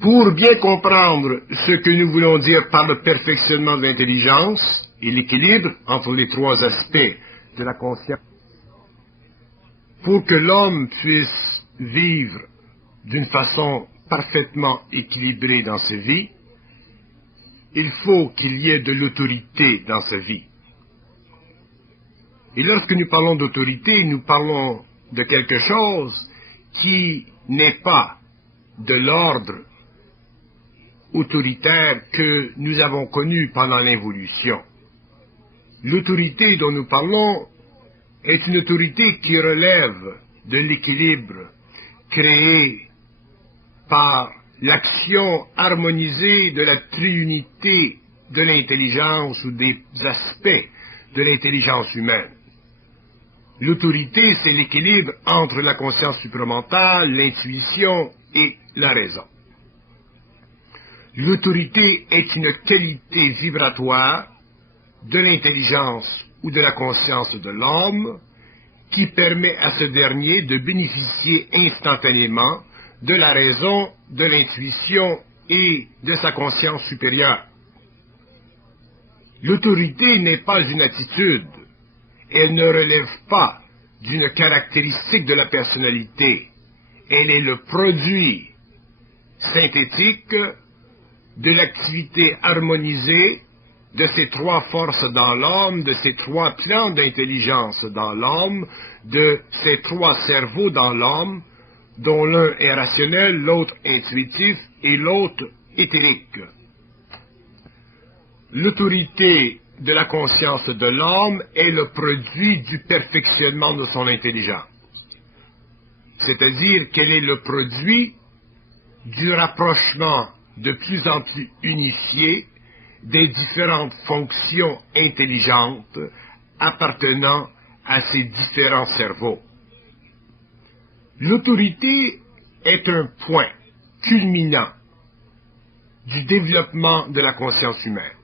Pour bien comprendre ce que nous voulons dire par le perfectionnement de l'intelligence et l'équilibre entre les trois aspects de la conscience, pour que l'homme puisse vivre d'une façon parfaitement équilibrée dans sa vie, il faut qu'il y ait de l'autorité dans sa vie. Et lorsque nous parlons d'autorité, nous parlons de quelque chose qui n'est pas de l'ordre autoritaire que nous avons connu pendant l'involution. L'autorité dont nous parlons est une autorité qui relève de l'équilibre créé par l'action harmonisée de la triunité de l'intelligence ou des aspects de l'intelligence humaine. L'autorité, c'est l'équilibre entre la conscience supramentale, l'intuition et la raison. L'autorité est une qualité vibratoire de l'intelligence ou de la conscience de l'homme qui permet à ce dernier de bénéficier instantanément de la raison, de l'intuition et de sa conscience supérieure. L'autorité n'est pas une attitude, elle ne relève pas d'une caractéristique de la personnalité, elle est le produit synthétique de l'activité harmonisée de ces trois forces dans l'homme, de ces trois plans d'intelligence dans l'homme, de ces trois cerveaux dans l'homme, dont l'un est rationnel, l'autre intuitif et l'autre éthérique. L'autorité de la conscience de l'homme est le produit du perfectionnement de son intelligence. C'est-à-dire qu'elle est le produit du rapprochement de plus en plus unifié des différentes fonctions intelligentes appartenant à ces différents cerveaux. L'autorité est un point culminant du développement de la conscience humaine.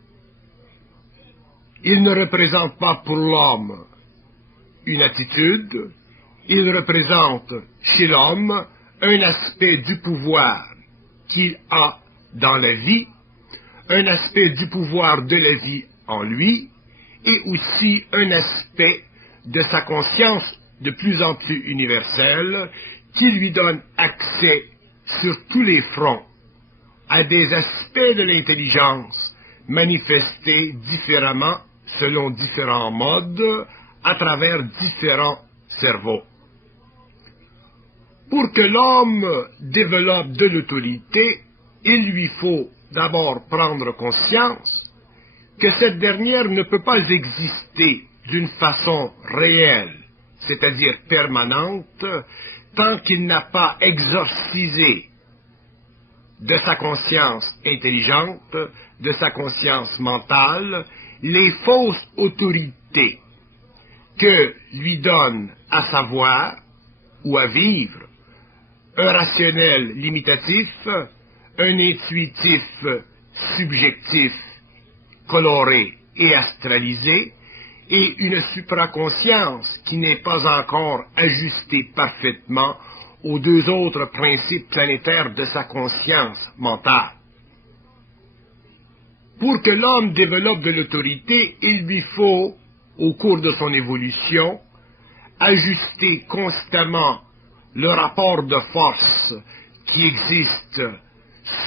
Il ne représente pas pour l'homme une attitude, il représente chez l'homme un aspect du pouvoir qu'il a dans la vie, un aspect du pouvoir de la vie en lui, et aussi un aspect de sa conscience de plus en plus universelle qui lui donne accès sur tous les fronts à des aspects de l'intelligence manifestés différemment selon différents modes à travers différents cerveaux. Pour que l'homme développe de l'autorité, il lui faut d'abord prendre conscience que cette dernière ne peut pas exister d'une façon réelle, c'est-à-dire permanente, tant qu'il n'a pas exorcisé de sa conscience intelligente, de sa conscience mentale, les fausses autorités que lui donne à savoir ou à vivre un rationnel limitatif, un intuitif subjectif, coloré et astralisé, et une supraconscience qui n'est pas encore ajustée parfaitement aux deux autres principes planétaires de sa conscience mentale. Pour que l'homme développe de l'autorité, il lui faut, au cours de son évolution, ajuster constamment le rapport de force qui existe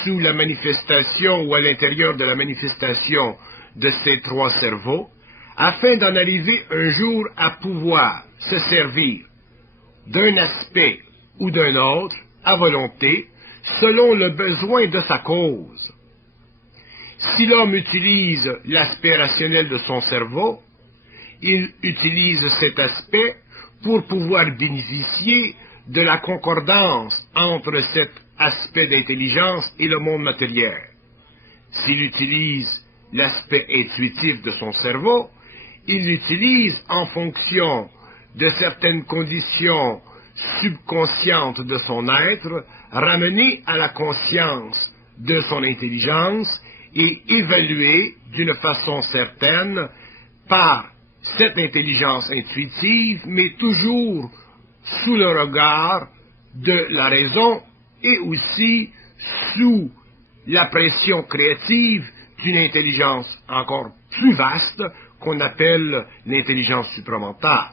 sous la manifestation ou à l'intérieur de la manifestation de ces trois cerveaux, afin d'en arriver un jour à pouvoir se servir d'un aspect ou d'un autre, à volonté, selon le besoin de sa cause. Si l'homme utilise l'aspect rationnel de son cerveau, il utilise cet aspect pour pouvoir bénéficier de la concordance entre cet aspect d'intelligence et le monde matériel. S'il utilise l'aspect intuitif de son cerveau, il l'utilise en fonction de certaines conditions subconscientes de son être, ramenées à la conscience de son intelligence et évaluées d'une façon certaine par cette intelligence intuitive, mais toujours sous le regard de la raison et aussi sous la pression créative d'une intelligence encore plus vaste qu'on appelle l'intelligence supramentale.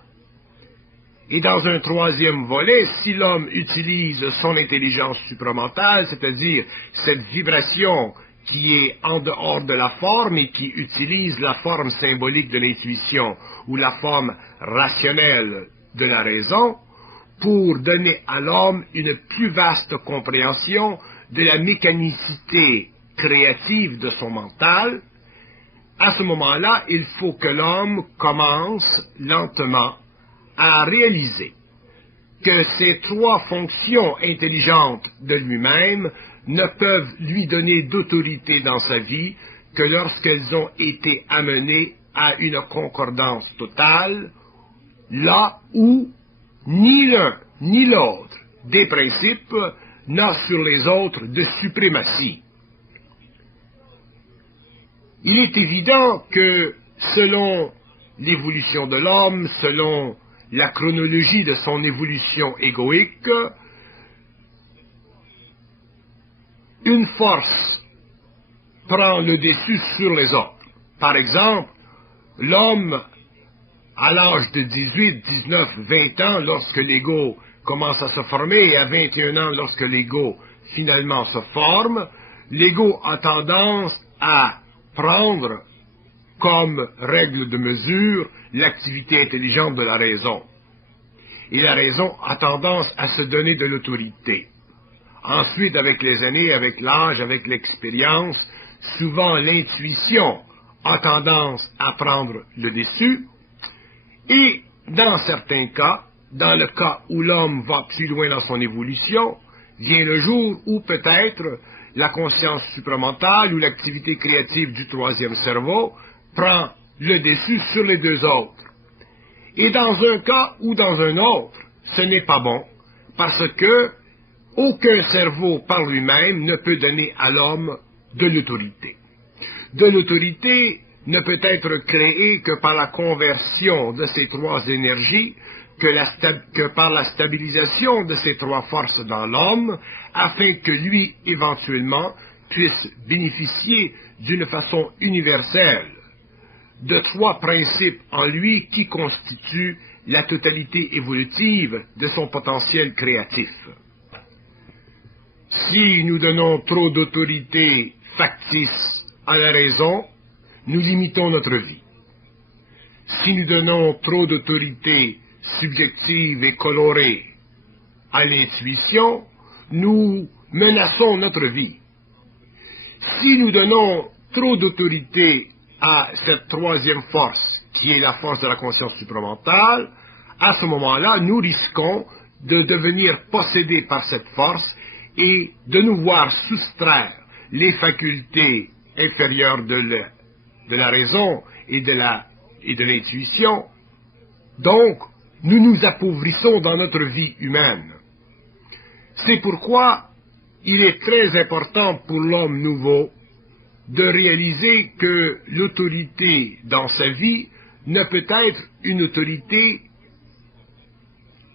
Et dans un troisième volet, si l'homme utilise son intelligence supramentale, c'est-à-dire cette vibration qui est en dehors de la forme et qui utilise la forme symbolique de l'intuition ou la forme rationnelle de la raison, pour donner à l'homme une plus vaste compréhension de la mécanicité créative de son mental, à ce moment-là, il faut que l'homme commence lentement à réaliser que ces trois fonctions intelligentes de lui-même ne peuvent lui donner d'autorité dans sa vie que lorsqu'elles ont été amenées à une concordance totale, là où ni l'un ni l'autre des principes n'a sur les autres de suprématie. Il est évident que, selon l'évolution de l'homme, selon la chronologie de son évolution égoïque, une force prend le dessus sur les autres. Par exemple, l'homme, à l'âge de 18, 19, 20 ans, lorsque l'ego commence à se former, et à 21 ans, lorsque l'ego finalement se forme, l'ego a tendance à prendre comme règle de mesure l'activité intelligente de la raison. Et la raison a tendance à se donner de l'autorité. Ensuite, avec les années, avec l'âge, avec l'expérience, souvent l'intuition a tendance à prendre le dessus. Et dans certains cas, dans le cas où l'homme va plus loin dans son évolution, vient le jour où peut-être la conscience supramentale ou l'activité créative du troisième cerveau prend le dessus sur les deux autres. Et dans un cas ou dans un autre, ce n'est pas bon, parce que aucun cerveau par lui-même ne peut donner à l'homme de l'autorité. De l'autorité ne peut être créée que par la conversion de ces trois énergies, que par la stabilisation de ces trois forces dans l'homme, afin que lui, éventuellement, puisse bénéficier d'une façon universelle de trois principes en lui qui constituent la totalité évolutive de son potentiel créatif. Si nous donnons trop d'autorité factice à la raison, nous limitons notre vie. Si nous donnons trop d'autorité subjective et colorée à l'intuition, nous menaçons notre vie. Si nous donnons trop d'autorité à cette troisième force, qui est la force de la conscience supramentale, à ce moment-là, nous risquons de devenir possédés par cette force et de nous voir soustraire les facultés inférieures de la raison et de l'intuition. Donc, nous nous appauvrissons dans notre vie humaine. C'est pourquoi il est très important pour l'homme nouveau de réaliser que l'autorité dans sa vie ne peut être une autorité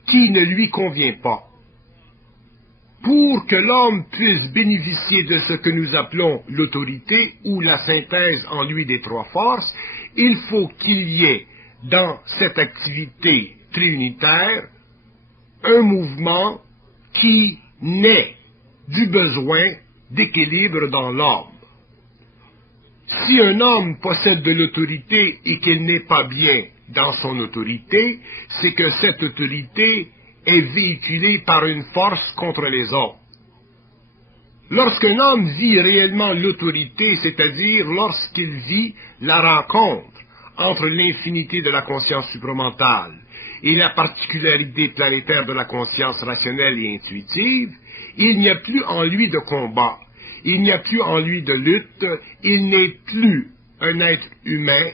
qui ne lui convient pas. Pour que l'homme puisse bénéficier de ce que nous appelons l'autorité ou la synthèse en lui des trois forces, il faut qu'il y ait dans cette activité trinitaire un mouvement qui naît du besoin d'équilibre dans l'homme. Si un homme possède de l'autorité et qu'il n'est pas bien dans son autorité, c'est que cette autorité est véhiculée par une force contre les autres. Lorsqu'un homme vit réellement l'autorité, c'est-à-dire lorsqu'il vit la rencontre entre l'infinité de la conscience supramentale et la particularité planétaire de la conscience rationnelle et intuitive, il n'y a plus en lui de combat, il n'y a plus en lui de lutte, il n'est plus un être humain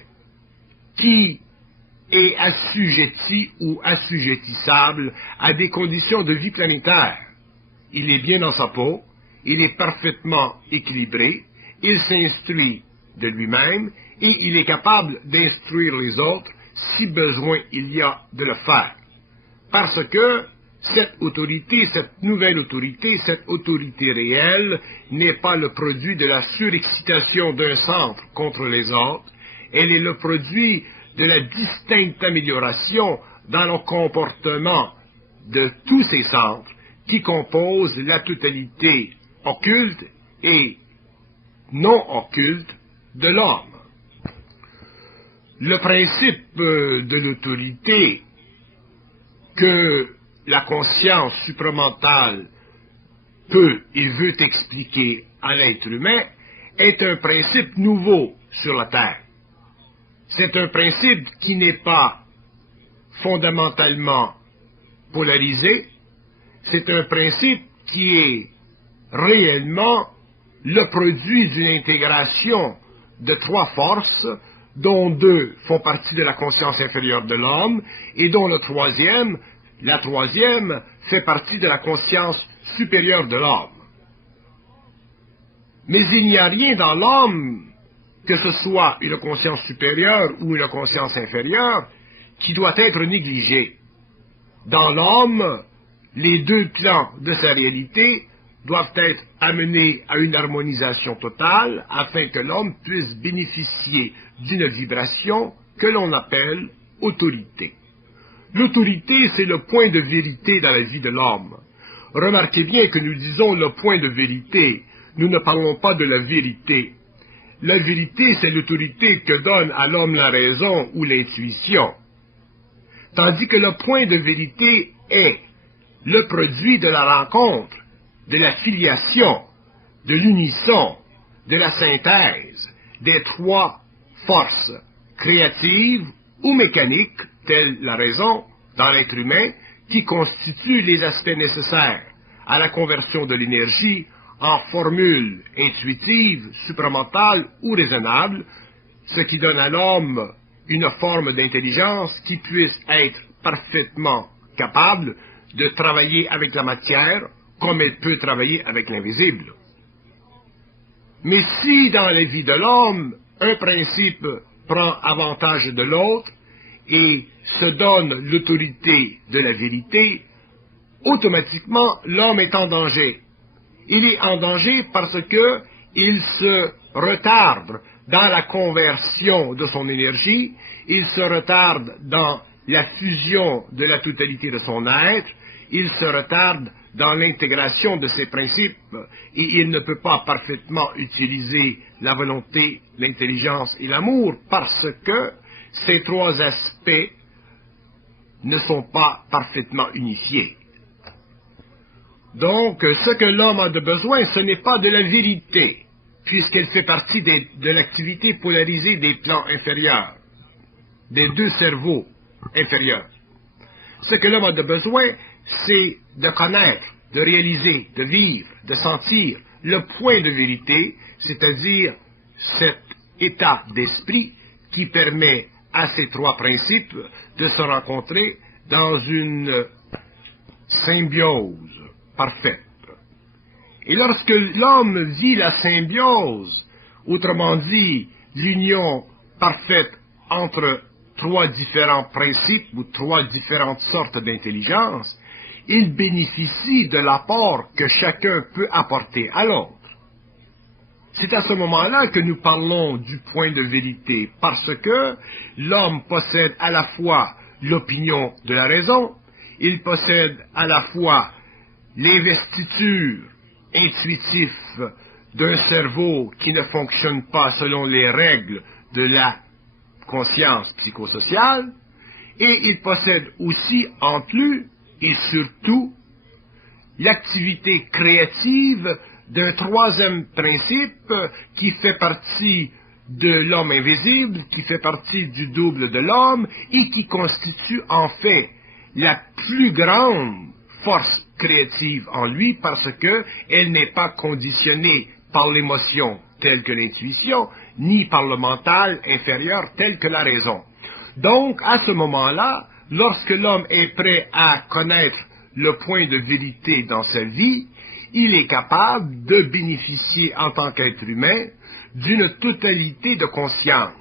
qui est assujetti ou assujettissable à des conditions de vie planétaire. Il est bien dans sa peau, il est parfaitement équilibré, il s'instruit de lui-même et il est capable d'instruire les autres si besoin il y a de le faire. Parce que cette autorité, cette nouvelle autorité, cette autorité réelle n'est pas le produit de la surexcitation d'un centre contre les autres, elle est le produit de la distincte amélioration dans le comportement de tous ces centres qui composent la totalité occulte et non occulte de l'homme. Le principe de l'autorité que la conscience supramentale peut et veut expliquer à l'être humain est un principe nouveau sur la Terre. C'est un principe qui n'est pas fondamentalement polarisé, c'est un principe qui est réellement le produit d'une intégration de trois forces, dont deux font partie de la conscience inférieure de l'homme, et dont la troisième fait partie de la conscience supérieure de l'homme. Mais il n'y a rien dans l'homme, que ce soit une conscience supérieure ou une conscience inférieure, qui doit être négligé. Dans l'homme, les deux plans de sa réalité doivent être amenés à une harmonisation totale afin que l'homme puisse bénéficier d'une vibration que l'on appelle autorité. L'autorité, c'est le point de vérité dans la vie de l'homme. Remarquez bien que nous disons le point de vérité, nous ne parlons pas de la vérité. La vérité, c'est l'autorité que donne à l'homme la raison ou l'intuition. Tandis que le point de vérité est le produit de la rencontre, de la filiation, de l'unisson, de la synthèse des trois forces créatives ou mécaniques, telles la raison, dans l'être humain, qui constituent les aspects nécessaires à la conversion de l'énergie en formules intuitives, supramentales ou raisonnables, ce qui donne à l'homme une forme d'intelligence qui puisse être parfaitement capable de travailler avec la matière comme elle peut travailler avec l'invisible. Mais si dans la vie de l'homme, un principe prend avantage de l'autre et se donne l'autorité de la vérité, automatiquement l'homme est en danger. Il est en danger parce que il se retarde dans la conversion de son énergie, il se retarde dans la fusion de la totalité de son être, il se retarde dans l'intégration de ses principes et il ne peut pas parfaitement utiliser la volonté, l'intelligence et l'amour parce que ces trois aspects ne sont pas parfaitement unifiés. Donc, ce que l'homme a de besoin, ce n'est pas de la vérité, puisqu'elle fait partie de l'activité polarisée des plans inférieurs, des deux cerveaux inférieurs. Ce que l'homme a de besoin, c'est de connaître, de réaliser, de vivre, de sentir le point de vérité, c'est-à-dire cet état d'esprit qui permet à ces trois principes de se rencontrer dans une symbiose parfaite. Et lorsque l'homme vit la symbiose, autrement dit l'union parfaite entre trois différents principes ou trois différentes sortes d'intelligence, il bénéficie de l'apport que chacun peut apporter à l'autre. C'est à ce moment-là que nous parlons du point de vérité, parce que l'homme possède à la fois l'opinion de la raison, il possède à la fois l'investiture intuitive d'un cerveau qui ne fonctionne pas selon les règles de la conscience psychosociale, et il possède aussi en plus et surtout l'activité créative d'un troisième principe qui fait partie de l'homme invisible, qui fait partie du double de l'homme et qui constitue en fait la plus grande force créative en lui parce qu'elle n'est pas conditionnée par l'émotion telle que l'intuition, ni par le mental inférieur tel que la raison. Donc, à ce moment-là, lorsque l'homme est prêt à connaître le point de vérité dans sa vie, il est capable de bénéficier en tant qu'être humain d'une totalité de conscience.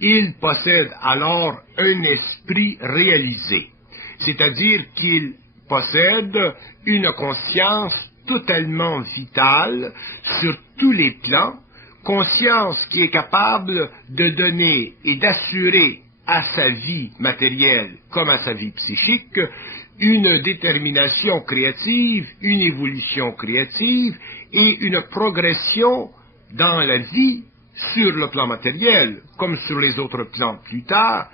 Il possède alors un esprit réalisé, c'est-à-dire qu'il possède une conscience totalement vitale sur tous les plans, conscience qui est capable de donner et d'assurer à sa vie matérielle comme à sa vie psychique une détermination créative, une évolution créative et une progression dans la vie sur le plan matériel, comme sur les autres plans plus tard,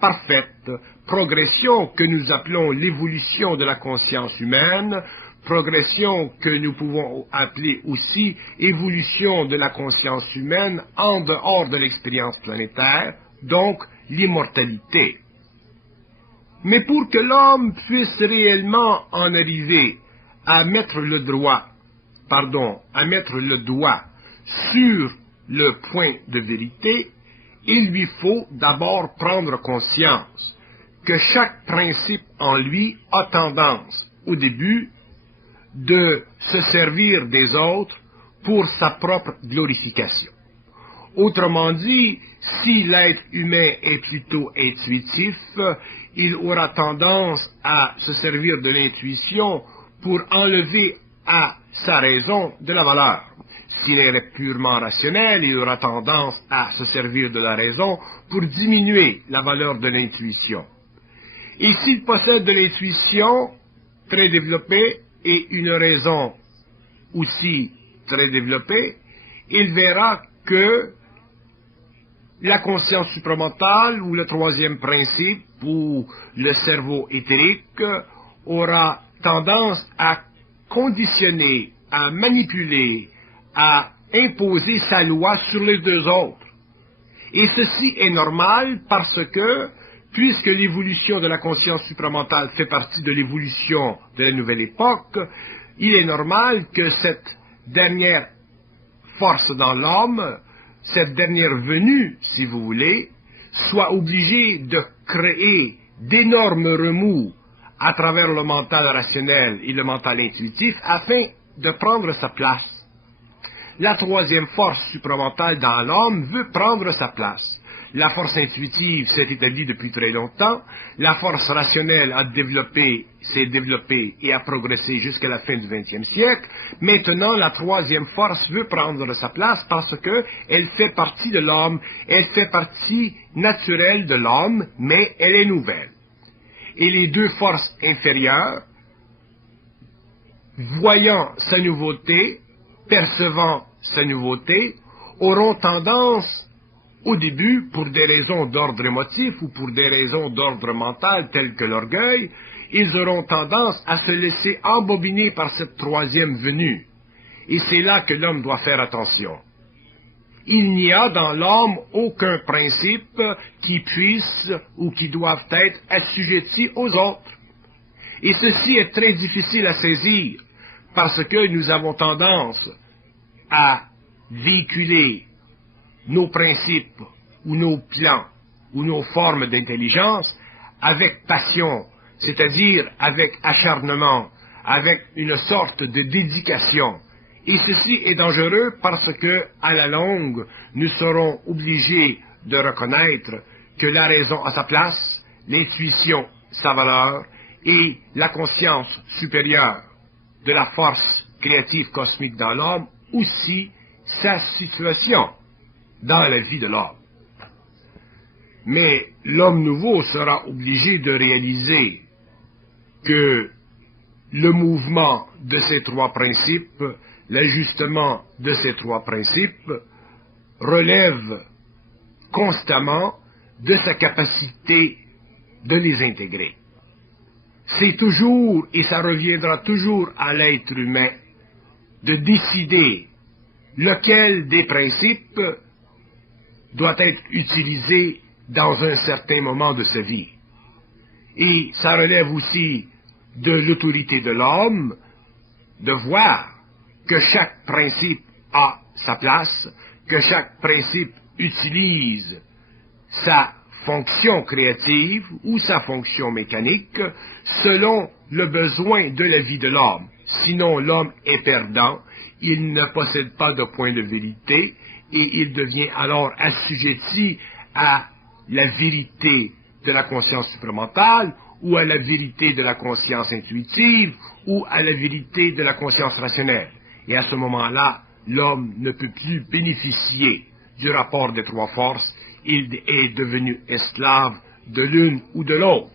parfaite progression que nous appelons l'évolution de la conscience humaine, progression que nous pouvons appeler aussi évolution de la conscience humaine en dehors de l'expérience planétaire, donc l'immortalité. Mais pour que l'homme puisse réellement en arriver à mettre le doigt sur le point de vérité, il lui faut d'abord prendre conscience que chaque principe en lui a tendance, au début, de se servir des autres pour sa propre glorification. Autrement dit, si l'être humain est plutôt intuitif, il aura tendance à se servir de l'intuition pour enlever à sa raison de la valeur. S'il est purement rationnel, il aura tendance à se servir de la raison pour diminuer la valeur de l'intuition. Et s'il possède de l'intuition très développée et une raison aussi très développée, il verra que la conscience supramentale ou le troisième principe ou le cerveau éthérique aura tendance à conditionner, à manipuler, à imposer sa loi sur les deux autres. Et ceci est normal parce que, puisque l'évolution de la conscience supramentale fait partie de l'évolution de la nouvelle époque, il est normal que cette dernière force dans l'homme, cette dernière venue, si vous voulez, soit obligée de créer d'énormes remous à travers le mental rationnel et le mental intuitif afin de prendre sa place. La troisième force supramentale dans l'homme veut prendre sa place. La force intuitive s'est établie depuis très longtemps. La force rationnelle s'est développée et a progressé jusqu'à la fin du XXe siècle. Maintenant, la troisième force veut prendre sa place parce qu'elle fait partie de l'homme, elle fait partie naturelle de l'homme, mais elle est nouvelle. Et les deux forces inférieures, voyant sa nouveauté, percevant sa nouveauté, auront tendance, au début, pour des raisons d'ordre émotif ou pour des raisons d'ordre mental telles que l'orgueil, ils auront tendance à se laisser embobiner par cette troisième venue. Et c'est là que l'homme doit faire attention. Il n'y a dans l'homme aucun principe qui puisse ou qui doive être assujetti aux autres. Et ceci est très difficile à saisir parce que nous avons tendance à véhiculer nos principes ou nos plans ou nos formes d'intelligence avec passion, c'est-à-dire avec acharnement, avec une sorte de dédication. Et ceci est dangereux parce que, à la longue, nous serons obligés de reconnaître que la raison a sa place, l'intuition sa valeur et la conscience supérieure de la force créative cosmique dans l'homme aussi sa situation dans la vie de l'homme. Mais l'homme nouveau sera obligé de réaliser que le mouvement de ces trois principes, l'ajustement de ces trois principes, relève constamment de sa capacité de les intégrer. C'est toujours, et ça reviendra toujours à l'être humain, de décider lequel des principes doit être utilisé dans un certain moment de sa vie. Et ça relève aussi de l'autorité de l'homme de voir que chaque principe a sa place, que chaque principe utilise sa fonction créative ou sa fonction mécanique selon le besoin de la vie de l'homme. Sinon, l'homme est perdant, il ne possède pas de point de vérité et il devient alors assujetti à la vérité de la conscience supramentale ou à la vérité de la conscience intuitive, ou à la vérité de la conscience rationnelle. Et à ce moment-là, l'homme ne peut plus bénéficier du rapport des trois forces, il est devenu esclave de l'une ou de l'autre.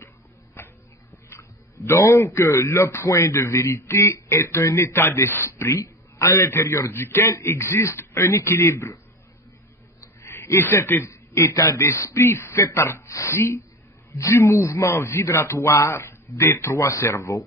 Donc, le point de vérité est un état d'esprit à l'intérieur duquel existe un équilibre. Et cet état d'esprit fait partie du mouvement vibratoire des trois cerveaux.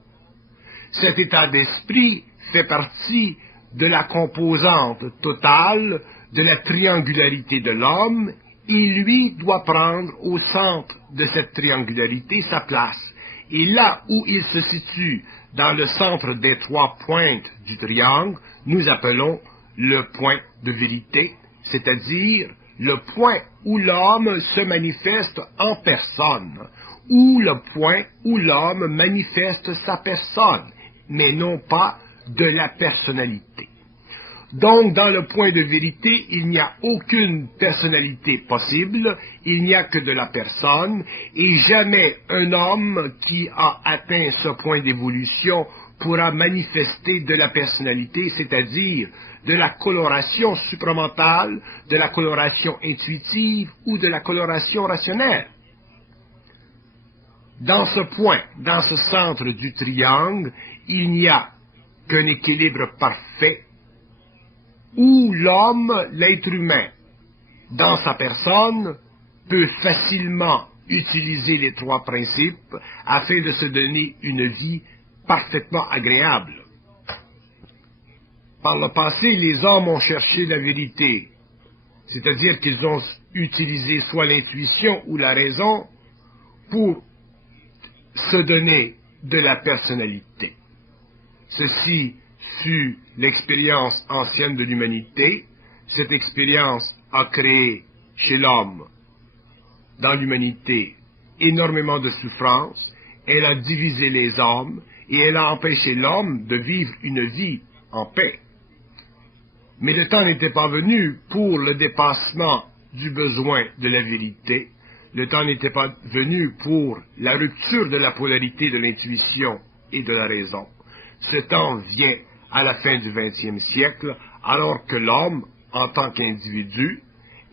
Cet état d'esprit fait partie de la composante totale de la triangularité de l'homme, et lui doit prendre au centre de cette triangularité sa place. Et là où il se situe dans le centre des trois pointes du triangle, nous appelons le point de vérité, c'est-à-dire le point où l'homme se manifeste en personne, ou le point où l'homme manifeste sa personne, mais non pas de la personnalité. Donc, dans le point de vérité, il n'y a aucune personnalité possible, il n'y a que de la personne, et jamais un homme qui a atteint ce point d'évolution pourra manifester de la personnalité, c'est-à-dire de la coloration supramentale, de la coloration intuitive ou de la coloration rationnelle. Dans ce point, dans ce centre du triangle, il n'y a qu'un équilibre parfait où l'homme, l'être humain, dans sa personne, peut facilement utiliser les trois principes afin de se donner une vie parfaitement agréable. Par le passé, les hommes ont cherché la vérité, c'est-à-dire qu'ils ont utilisé soit l'intuition ou la raison pour se donner de la personnalité. Ceci fut l'expérience ancienne de l'humanité. Cette expérience a créé chez l'homme, dans l'humanité, énormément de souffrances. Elle a divisé les hommes et elle a empêché l'homme de vivre une vie en paix. Mais le temps n'était pas venu pour le dépassement du besoin de la vérité. Le temps n'était pas venu pour la rupture de la polarité de l'intuition et de la raison. Ce temps vient à la fin du XXe siècle, alors que l'homme, en tant qu'individu,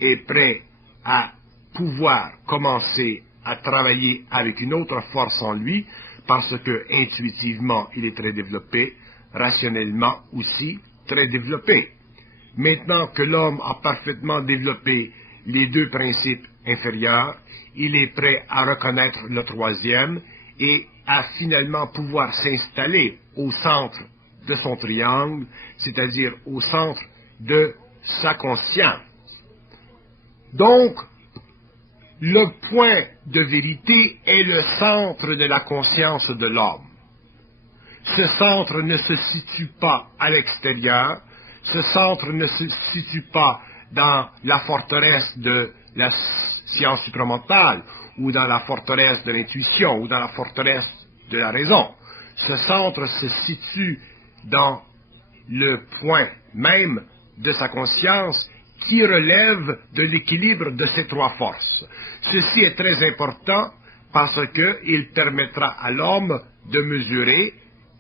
est prêt à pouvoir commencer à travailler avec une autre force en lui, parce que intuitivement il est très développé, rationnellement aussi très développé. Maintenant que l'homme a parfaitement développé les deux principes inférieurs, il est prêt à reconnaître le troisième et à finalement pouvoir s'installer au centre de son triangle, c'est-à-dire au centre de sa conscience. Donc, le point de vérité est le centre de la conscience de l'homme. Ce centre ne se situe pas à l'extérieur, ce centre ne se situe pas dans la forteresse de la science supramentale, ou dans la forteresse de l'intuition, ou dans la forteresse de la raison. Ce centre se situe dans le point même de sa conscience qui relève de l'équilibre de ces trois forces. Ceci est très important parce qu'il permettra à l'homme de mesurer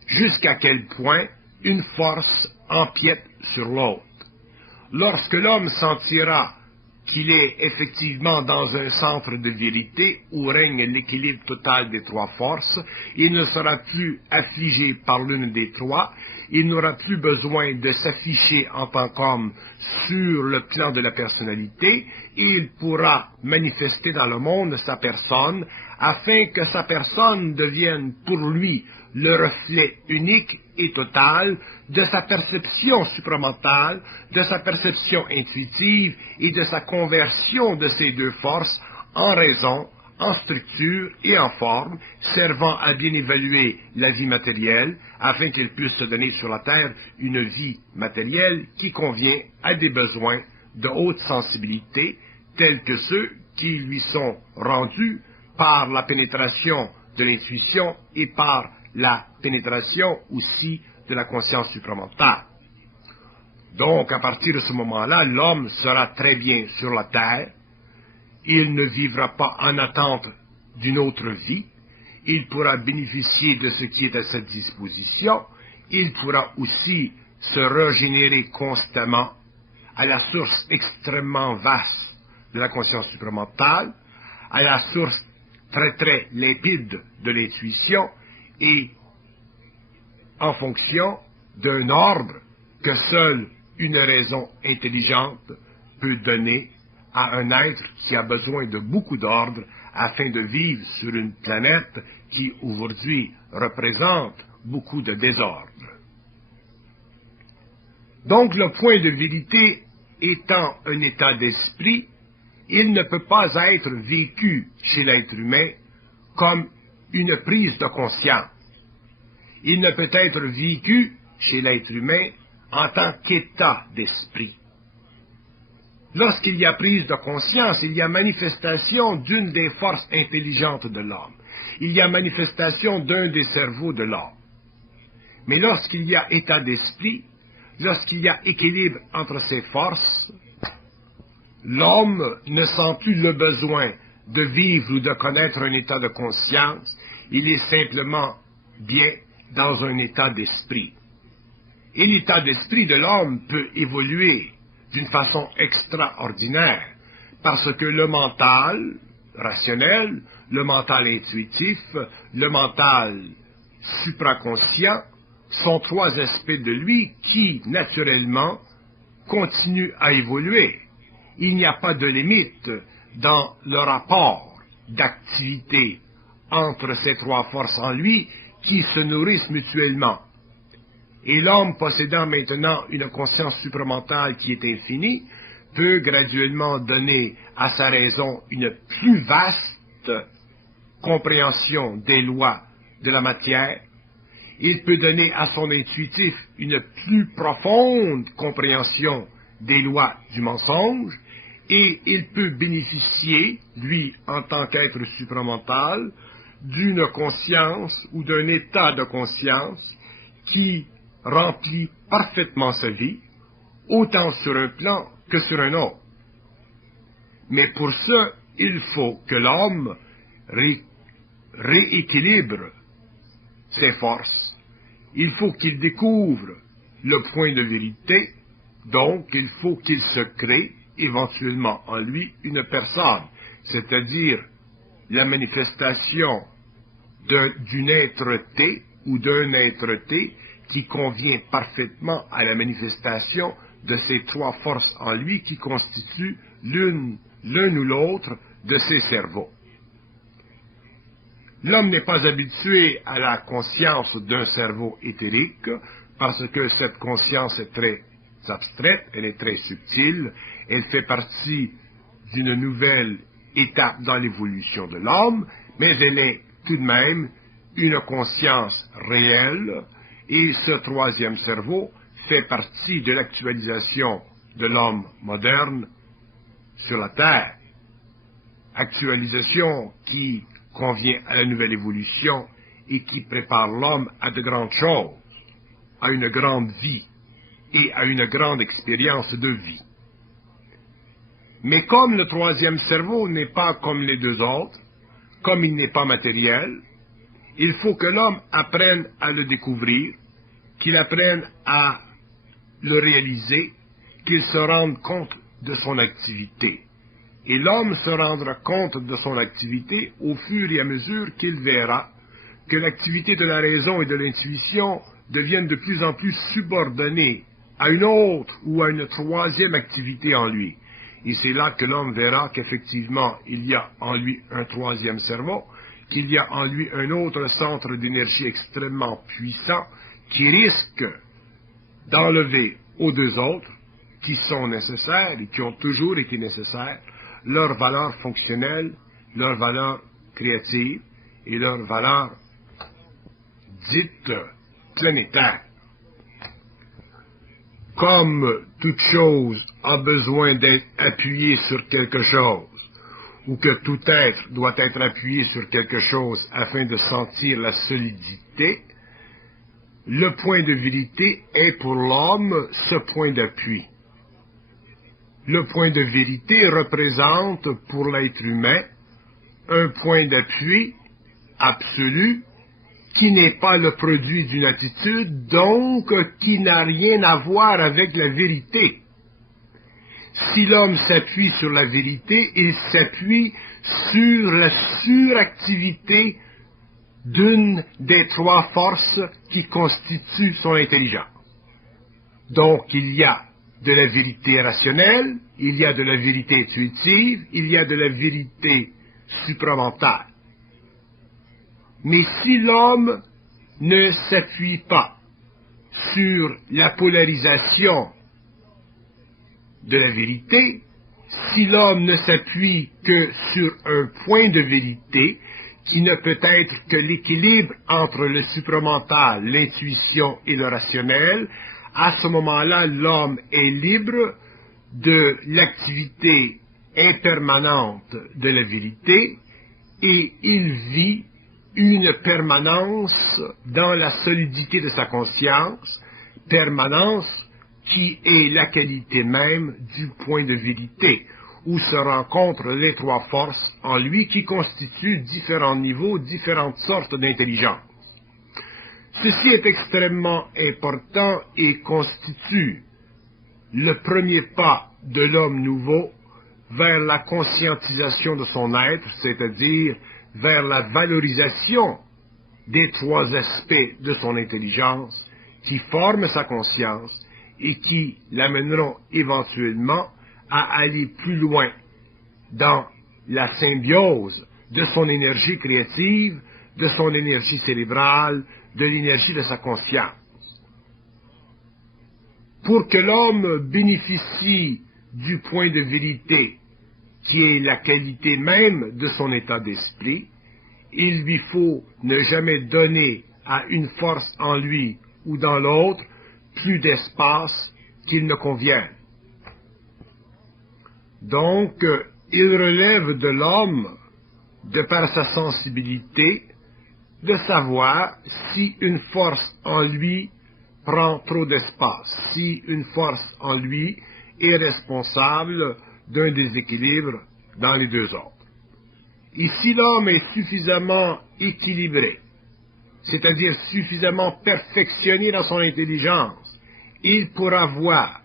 jusqu'à quel point une force empiète sur l'autre. Lorsque l'homme sentira qu'il est effectivement dans un centre de vérité où règne l'équilibre total des trois forces, il ne sera plus affligé par l'une des trois, il n'aura plus besoin de s'afficher en tant qu'homme sur le plan de la personnalité, et il pourra manifester dans le monde sa personne, afin que sa personne devienne pour lui le reflet unique et total de sa perception supramentale, de sa perception intuitive et de sa conversion de ces deux forces en raison, en structure et en forme, servant à bien évaluer la vie matérielle, afin qu'il puisse se donner sur la terre une vie matérielle qui convient à des besoins de haute sensibilité, tels que ceux qui lui sont rendus par la pénétration de l'intuition et par la pénétration aussi de la conscience supramentale. Donc, à partir de ce moment-là, l'homme sera très bien sur la terre, il ne vivra pas en attente d'une autre vie, il pourra bénéficier de ce qui est à sa disposition, il pourra aussi se régénérer constamment à la source extrêmement vaste de la conscience supramentale, à la source très très limpide de l'intuition et en fonction d'un ordre que seule une raison intelligente peut donner à un être qui a besoin de beaucoup d'ordre afin de vivre sur une planète qui aujourd'hui représente beaucoup de désordre. Donc le point de vérité étant un état d'esprit, il ne peut pas être vécu chez l'être humain comme une prise de conscience. Il ne peut être vécu chez l'être humain en tant qu'état d'esprit. Lorsqu'il y a prise de conscience, il y a manifestation d'une des forces intelligentes de l'homme. Il y a manifestation d'un des cerveaux de l'homme. Mais lorsqu'il y a état d'esprit, lorsqu'il y a équilibre entre ces forces, l'homme ne sent plus le besoin de vivre ou de connaître un état de conscience, il est simplement bien dans un état d'esprit. Et l'état d'esprit de l'homme peut évoluer d'une façon extraordinaire, parce que le mental rationnel, le mental intuitif, le mental supraconscient sont trois aspects de lui qui, naturellement, continuent à évoluer. Il n'y a pas de limite dans le rapport d'activité entre ces trois forces en lui qui se nourrissent mutuellement. Et l'homme possédant maintenant une conscience supramentale qui est infinie, peut graduellement donner à sa raison une plus vaste compréhension des lois de la matière. Il peut donner à son intuitif une plus profonde compréhension des lois du mensonge, et il peut bénéficier, lui, en tant qu'être supramental, d'une conscience ou d'un état de conscience qui remplit parfaitement sa vie, autant sur un plan que sur un autre. Mais pour ça, il faut que l'homme rééquilibre ses forces. Il faut qu'il découvre le point de vérité, donc il faut qu'il se crée éventuellement en lui une personne, c'est-à-dire la manifestation d'une être-té ou d'un être-té qui convient parfaitement à la manifestation de ces trois forces en lui qui constituent l'un ou l'autre de ses cerveaux. L'homme n'est pas habitué à la conscience d'un cerveau éthérique parce que cette conscience est très abstraite, elle est très subtile, elle fait partie d'une nouvelle étape dans l'évolution de l'homme, mais elle est tout de même une conscience réelle, et ce troisième cerveau fait partie de l'actualisation de l'homme moderne sur la Terre. Actualisation qui convient à la nouvelle évolution et qui prépare l'homme à de grandes choses, à une grande vie et à une grande expérience de vie. Mais comme le troisième cerveau n'est pas comme les deux autres, comme il n'est pas matériel, il faut que l'homme apprenne à le découvrir, qu'il apprenne à le réaliser, qu'il se rende compte de son activité. Et l'homme se rendra compte de son activité au fur et à mesure qu'il verra que l'activité de la raison et de l'intuition deviennent de plus en plus subordonnées à une autre ou à une troisième activité en lui. Et c'est là que l'homme verra qu'effectivement il y a en lui un troisième cerveau, qu'il y a en lui un autre centre d'énergie extrêmement puissant qui risque d'enlever aux deux autres, qui sont nécessaires et qui ont toujours été nécessaires, leur valeur fonctionnelle, leur valeur créative et leur valeur dite planétaire. Comme toute chose a besoin d'être appuyée sur quelque chose, ou que tout être doit être appuyé sur quelque chose afin de sentir la solidité, le point de vérité est pour l'homme ce point d'appui. Le point de vérité représente pour l'être humain un point d'appui absolu, qui n'est pas le produit d'une attitude, donc qui n'a rien à voir avec la vérité. Si l'homme s'appuie sur la vérité, il s'appuie sur la suractivité d'une des trois forces qui constituent son intelligence. Donc il y a de la vérité rationnelle, il y a de la vérité intuitive, il y a de la vérité supramentale. Mais si l'homme ne s'appuie pas sur la polarisation de la vérité, si l'homme ne s'appuie que sur un point de vérité, qui ne peut être que l'équilibre entre le supramental, l'intuition et le rationnel, à ce moment-là, l'homme est libre de l'activité impermanente de la vérité et il vit une permanence dans la solidité de sa conscience, permanence qui est la qualité même du point de vérité, où se rencontrent les trois forces en lui qui constituent différents niveaux, différentes sortes d'intelligence. Ceci est extrêmement important et constitue le premier pas de l'homme nouveau vers la conscientisation de son être, c'est-à-dire vers la valorisation des trois aspects de son intelligence qui forment sa conscience et qui l'amèneront éventuellement à aller plus loin dans la symbiose de son énergie créative, de son énergie cérébrale, de l'énergie de sa conscience. Pour que l'homme bénéficie du point de vérité qui est la qualité même de son état d'esprit, il lui faut ne jamais donner à une force en lui ou dans l'autre plus d'espace qu'il ne convienne. Donc, il relève de l'homme, de par sa sensibilité, de savoir si une force en lui prend trop d'espace, si une force en lui est responsable d'un déséquilibre dans les deux autres. Et si l'homme est suffisamment équilibré, c'est-à-dire suffisamment perfectionné dans son intelligence, il pourra voir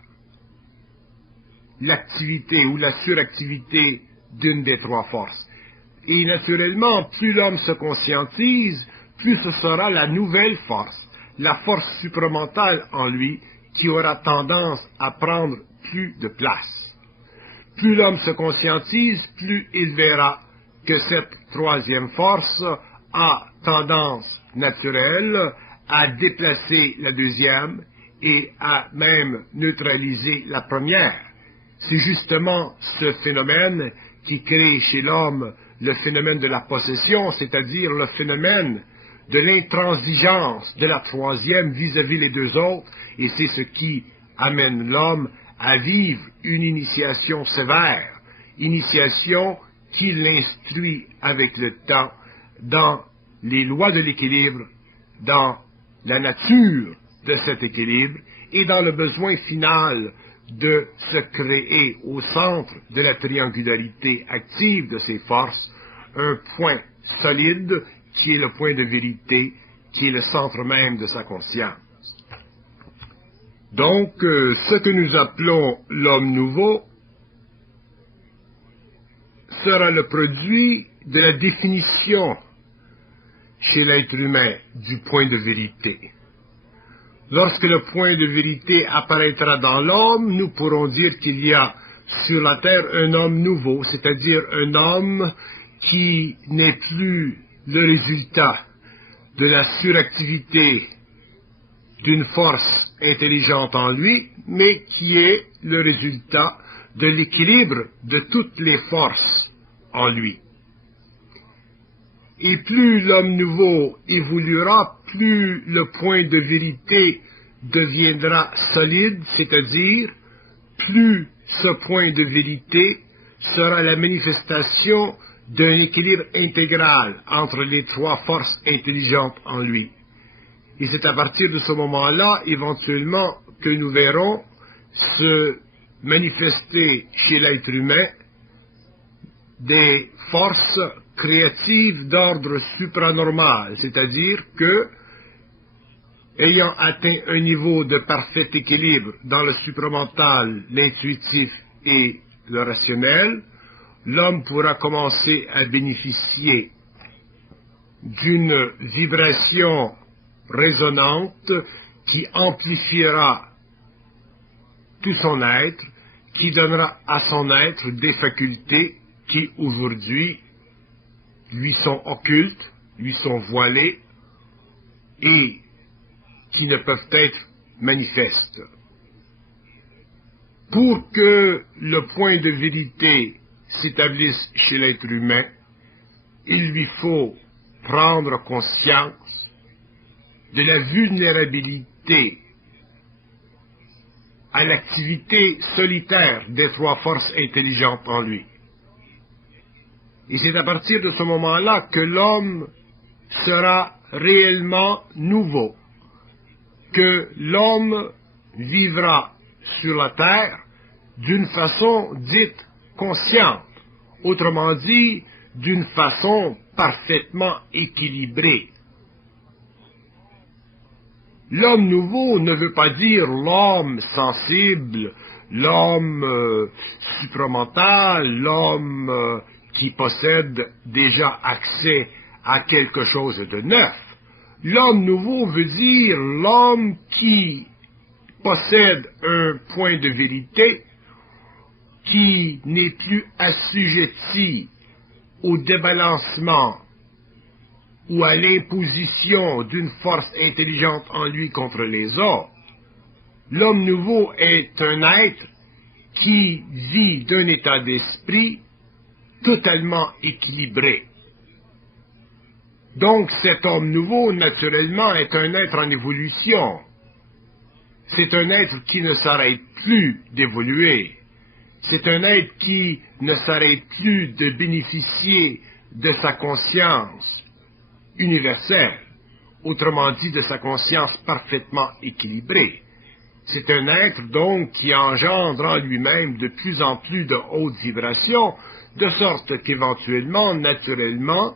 l'activité ou la suractivité d'une des trois forces. Et naturellement, plus l'homme se conscientise, plus ce sera la nouvelle force, la force supramentale en lui, qui aura tendance à prendre plus de place. Plus l'homme se conscientise, plus il verra que cette troisième force a tendance naturelle à déplacer la deuxième et à même neutraliser la première. C'est justement ce phénomène qui crée chez l'homme le phénomène de la possession, c'est-à-dire le phénomène de l'intransigeance de la troisième vis-à-vis les deux autres, et c'est ce qui amène l'homme à vivre une initiation sévère, initiation qui l'instruit avec le temps dans les lois de l'équilibre, dans la nature de cet équilibre et dans le besoin final de se créer au centre de la triangularité active de ces forces un point solide qui est le point de vérité, qui est le centre même de sa conscience. Donc, ce que nous appelons l'homme nouveau sera le produit de la définition chez l'être humain du point de vérité. Lorsque le point de vérité apparaîtra dans l'homme, nous pourrons dire qu'il y a sur la terre un homme nouveau, c'est-à-dire un homme qui n'est plus le résultat de la suractivité d'une force intelligente en lui, mais qui est le résultat de l'équilibre de toutes les forces en lui. Et plus l'homme nouveau évoluera, plus le point de vérité deviendra solide, c'est-à-dire plus ce point de vérité sera la manifestation d'un équilibre intégral entre les trois forces intelligentes en lui. Et c'est à partir de ce moment-là, éventuellement, que nous verrons se manifester chez l'être humain des forces créatives d'ordre supranormal, c'est-à-dire que, ayant atteint un niveau de parfait équilibre dans le supramental, l'intuitif et le rationnel, l'homme pourra commencer à bénéficier d'une vibration résonante qui amplifiera tout son être, qui donnera à son être des facultés qui aujourd'hui lui sont occultes, lui sont voilées et qui ne peuvent être manifestes. Pour que le point de vérité s'établisse chez l'être humain, il lui faut prendre conscience de la vulnérabilité à l'activité solitaire des trois forces intelligentes en lui. Et c'est à partir de ce moment-là que l'homme sera réellement nouveau, que l'homme vivra sur la terre d'une façon dite consciente, autrement dit, d'une façon parfaitement équilibrée. L'homme nouveau ne veut pas dire l'homme sensible, l'homme supramental, l'homme qui possède déjà accès à quelque chose de neuf. L'homme nouveau veut dire l'homme qui possède un point de vérité, qui n'est plus assujetti au débalancement ou à l'imposition d'une force intelligente en lui contre les autres. L'homme nouveau est un être qui vit d'un état d'esprit totalement équilibré. Donc cet homme nouveau, naturellement, est un être en évolution. C'est un être qui ne s'arrête plus d'évoluer. C'est un être qui ne s'arrête plus de bénéficier de sa conscience universelle, autrement dit de sa conscience parfaitement équilibrée. C'est un être donc qui engendre en lui-même de plus en plus de hautes vibrations, de sorte qu'éventuellement, naturellement,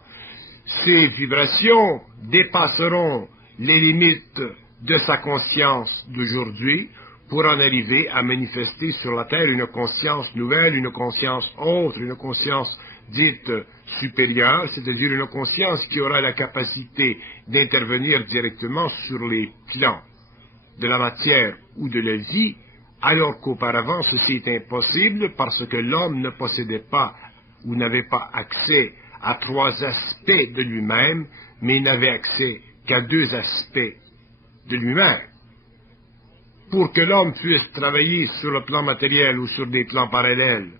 ces vibrations dépasseront les limites de sa conscience d'aujourd'hui pour en arriver à manifester sur la Terre une conscience nouvelle, une conscience autre, une conscience dite supérieure, c'est-à-dire une conscience qui aura la capacité d'intervenir directement sur les plans de la matière ou de la vie, alors qu'auparavant ceci est impossible parce que l'homme ne possédait pas ou n'avait pas accès à trois aspects de lui-même, mais il n'avait accès qu'à deux aspects de lui-même. Pour que l'homme puisse travailler sur le plan matériel ou sur des plans parallèles,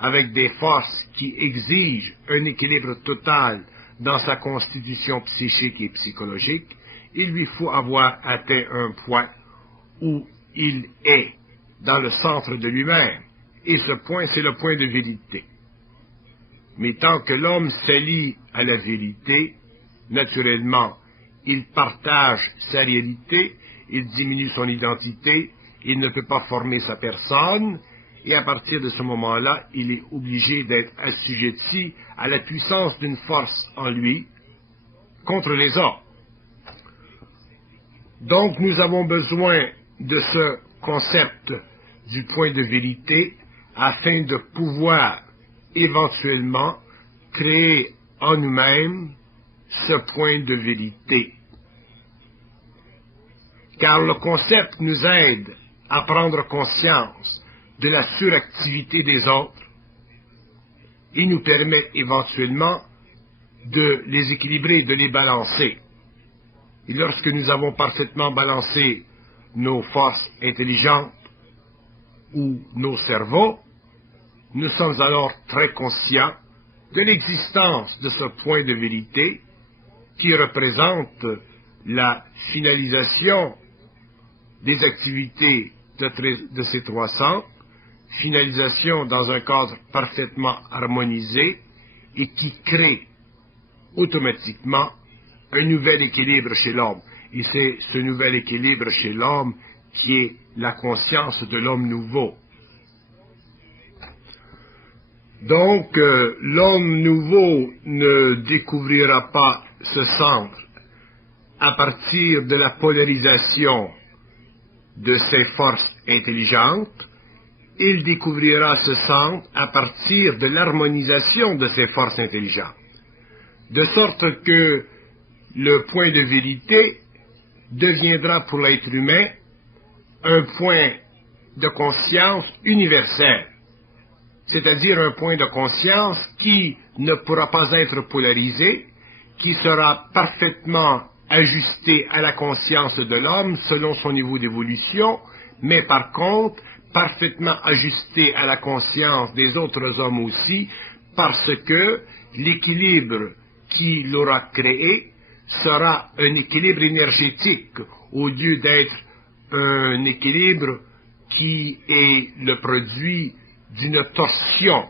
avec des forces qui exigent un équilibre total dans sa constitution psychique et psychologique, il lui faut avoir atteint un point où il est dans le centre de lui-même, et ce point, c'est le point de vérité. Mais tant que l'homme s'allie à la vérité, naturellement, il partage sa réalité, il diminue son identité, il ne peut pas former sa personne, et à partir de ce moment-là, il est obligé d'être assujetti à la puissance d'une force en lui contre les autres. Donc nous avons besoin de ce concept du point de vérité afin de pouvoir éventuellement créer en nous-mêmes ce point de vérité. Car le concept nous aide à prendre conscience de la suractivité des autres et nous permet éventuellement de les équilibrer, de les balancer. Et lorsque nous avons parfaitement balancé nos forces intelligentes ou nos cerveaux, nous sommes alors très conscients de l'existence de ce point de vérité qui représente la finalisation des activités de ces trois centres, finalisation dans un cadre parfaitement harmonisé et qui crée automatiquement un nouvel équilibre chez l'homme. Et c'est ce nouvel équilibre chez l'homme qui est la conscience de l'homme nouveau. Donc, l'homme nouveau ne découvrira pas ce centre à partir de la polarisation de ses forces intelligentes, il découvrira ce centre à partir de l'harmonisation de ces forces intelligentes, de sorte que le point de vérité deviendra pour l'être humain un point de conscience universel, c'est-à-dire un point de conscience qui ne pourra pas être polarisé, qui sera parfaitement ajusté à la conscience de l'homme selon son niveau d'évolution, mais par contre parfaitement ajusté à la conscience des autres hommes aussi, parce que l'équilibre qui l'aura créé sera un équilibre énergétique au lieu d'être un équilibre qui est le produit d'une torsion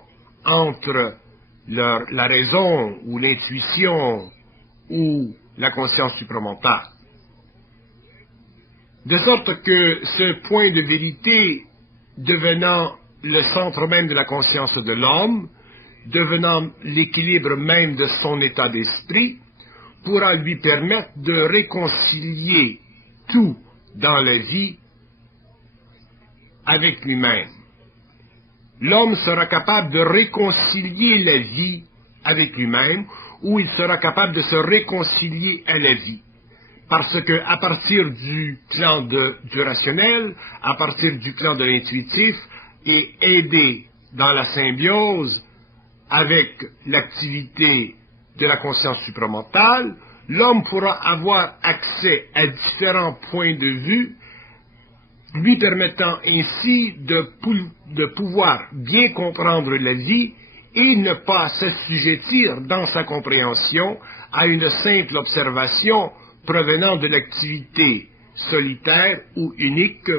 entre la raison ou l'intuition ou la conscience supramentale. De sorte que ce point de vérité, devenant le centre même de la conscience de l'homme, devenant l'équilibre même de son état d'esprit, pourra lui permettre de réconcilier tout dans la vie avec lui-même. L'homme sera capable de réconcilier la vie avec lui-même, ou il sera capable de se réconcilier à la vie. Parce que à partir du plan du rationnel, à partir du plan de l'intuitif, et aidé dans la symbiose avec l'activité de la conscience supramentale, l'homme pourra avoir accès à différents points de vue, lui permettant ainsi de pouvoir bien comprendre la vie et ne pas s'assujettir dans sa compréhension à une simple observation provenant de l'activité solitaire ou unique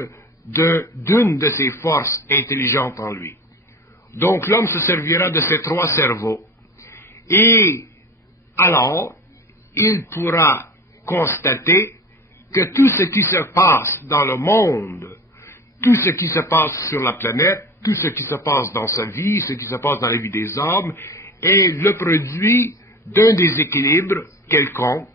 d'une de ses forces intelligentes en lui. Donc l'homme se servira de ces trois cerveaux. Et alors, il pourra constater que tout ce qui se passe dans le monde, tout ce qui se passe sur la planète, tout ce qui se passe dans sa vie, ce qui se passe dans la vie des hommes, est le produit d'un déséquilibre quelconque.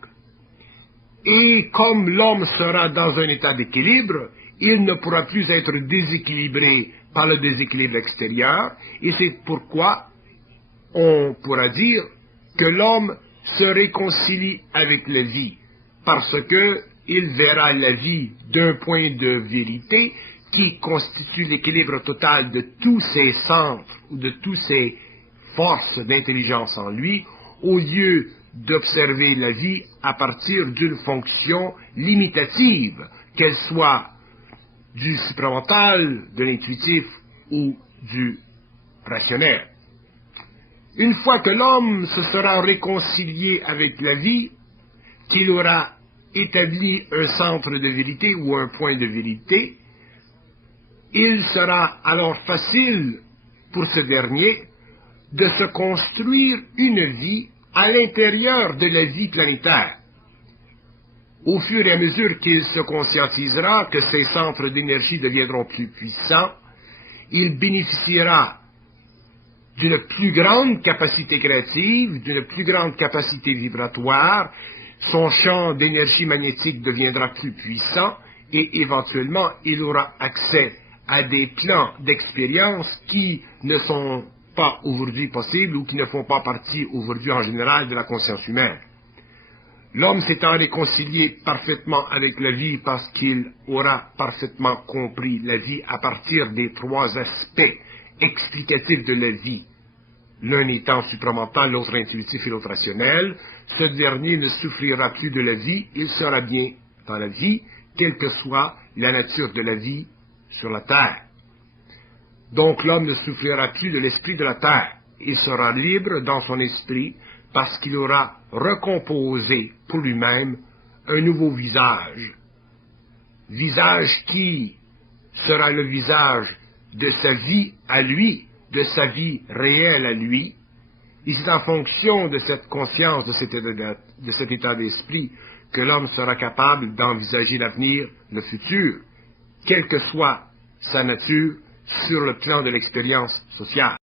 Et comme l'homme sera dans un état d'équilibre, il ne pourra plus être déséquilibré par le déséquilibre extérieur, et c'est pourquoi on pourra dire que l'homme se réconcilie avec la vie, parce qu'il verra la vie d'un point de vérité qui constitue l'équilibre total de tous ses centres ou de toutes ses forces d'intelligence en lui, au lieu d'observer la vie à partir d'une fonction limitative, qu'elle soit du supramental, de l'intuitif ou du rationnel. Une fois que l'homme se sera réconcilié avec la vie, qu'il aura établi un centre de vérité ou un point de vérité, il sera alors facile pour ce dernier de se construire une vie à l'intérieur de la vie planétaire. Au fur et à mesure qu'il se conscientisera que ses centres d'énergie deviendront plus puissants, il bénéficiera d'une plus grande capacité créative, d'une plus grande capacité vibratoire, son champ d'énergie magnétique deviendra plus puissant et éventuellement il aura accès à des plans d'expérience qui ne sont pas aujourd'hui possibles ou qui ne font pas partie aujourd'hui en général de la conscience humaine. L'homme s'étant réconcilié parfaitement avec la vie parce qu'il aura parfaitement compris la vie à partir des trois aspects explicatifs de la vie, l'un étant supramental, l'autre intuitif et l'autre rationnel, ce dernier ne souffrira plus de la vie, il sera bien dans la vie, quelle que soit la nature de la vie sur la terre. Donc l'homme ne souffrira plus de l'esprit de la terre, il sera libre dans son esprit parce qu'il aura recomposé pour lui-même un nouveau visage qui sera le visage de sa vie à lui, de sa vie réelle à lui, et c'est en fonction de cette conscience, de cet état d'esprit, que l'homme sera capable d'envisager l'avenir, le futur, quelle que soit sa nature, sur le plan de l'expérience sociale.